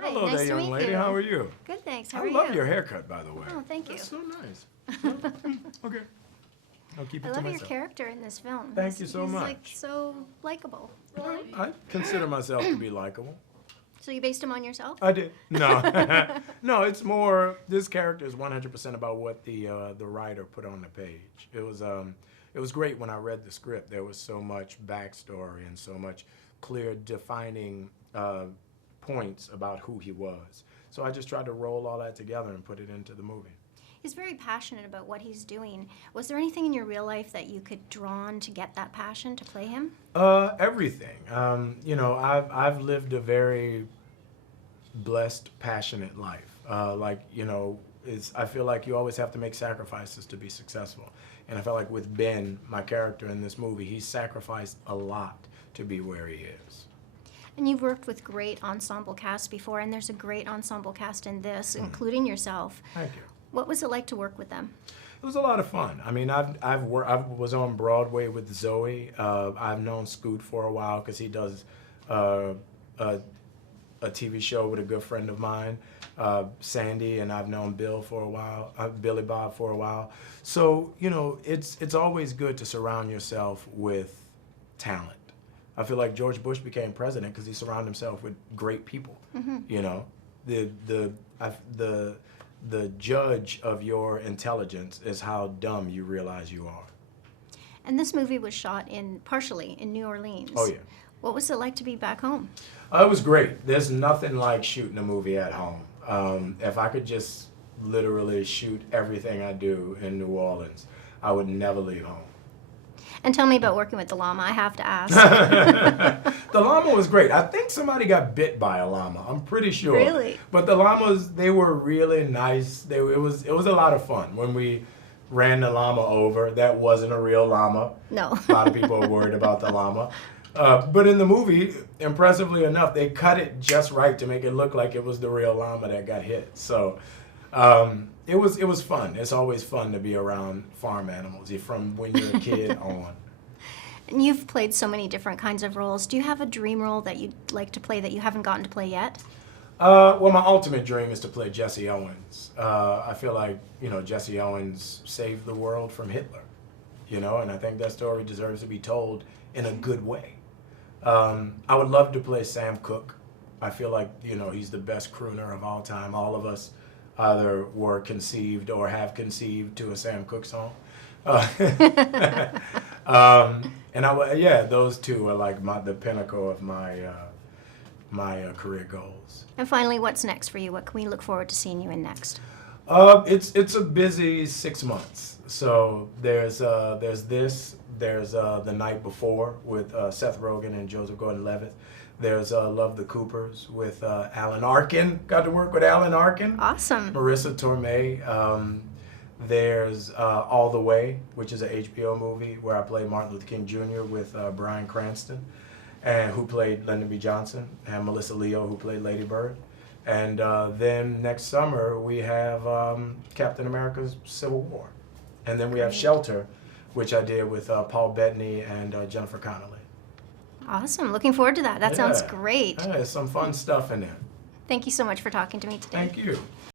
Hi, Hello nice there, to young meet lady. you. How are you? Good, thanks. How are I you? love your haircut, by the way. Oh, thank you. That's so nice. Okay. I'll keep it I to love your myself. character in this film. Thank you so he's much. like so likable. I consider myself to be likable. So you based him on yourself? I did. No. No, it's more, this character is 100% about what the writer put on the page. It was great when I read the script. There was so much backstory and so much clear defining points about who he was. So I just tried to roll all that together and put it into the movie. He's very passionate about what he's doing. Was there anything in your real life that you could draw on to get that passion to play him? Everything. You know, I've lived a very blessed, passionate life. You know, I feel like you always have to make sacrifices to be successful. And I felt like with Ben, my character in this movie, he sacrificed a lot to be where he is. And you've worked with great ensemble casts before, and there's a great ensemble cast in this, including yourself. Thank you. What was it like to work with them? It was a lot of fun. I mean, I was on Broadway with Zoe. I've known Scoot for a while because he does a TV show with a good friend of mine, Sandy, and I've known Bill for a while, Billy Bob for a while. So, you know, it's always good to surround yourself with talent. I feel like George Bush became president because he surrounded himself with great people. Mm-hmm. You know, the judge of your intelligence is how dumb you realize you are. And this movie was shot partially in New Orleans. Oh, yeah. What was it like to be back home? It was great. There's nothing like shooting a movie at home. If I could just literally shoot everything I do in New Orleans, I would never leave home. And tell me about working with the llama, I have to ask. The llama was great. I think somebody got bit by a llama. I'm pretty sure. Really? But the llamas, they were really nice. It was a lot of fun. When we ran the llama over, that wasn't a real llama. No. A lot of people are worried about the llama. But in the movie, impressively enough, they cut it just right to make it look like it was the real llama that got hit. So it was fun. It's always fun to be around farm animals from when you're a kid on. And you've played so many different kinds of roles. Do you have a dream role that you'd like to play that you haven't gotten to play yet? Well, my ultimate dream is to play Jesse Owens. I feel like, you know, Jesse Owens saved the world from Hitler, you know, and I think that story deserves to be told in a good way. I would love to play Sam Cooke. I feel like, you know, he's the best crooner of all time. All of us either were conceived or have conceived to a Sam Cooke song. And those two are like the pinnacle of my career goals. And finally, what's next for you? What can we look forward to seeing you in next? It's a busy 6 months. So there's this. There's The Night Before with Seth Rogen and Joseph Gordon-Levitt. There's Love the Coopers with Alan Arkin. Got to work with Alan Arkin. Awesome. Marissa Tomei. There's All the Way, which is an HBO movie where I play Martin Luther King Jr. with Bryan Cranston, and who played Lyndon B. Johnson, and Melissa Leo, who played Lady Bird. And then next summer we have Captain America's Civil War. And then we have Shelter, which I did with Paul Bettany and Jennifer Connelly. Awesome. Looking forward to that. That sounds great. Yeah, there's some fun stuff in there. Thank you so much for talking to me today. Thank you.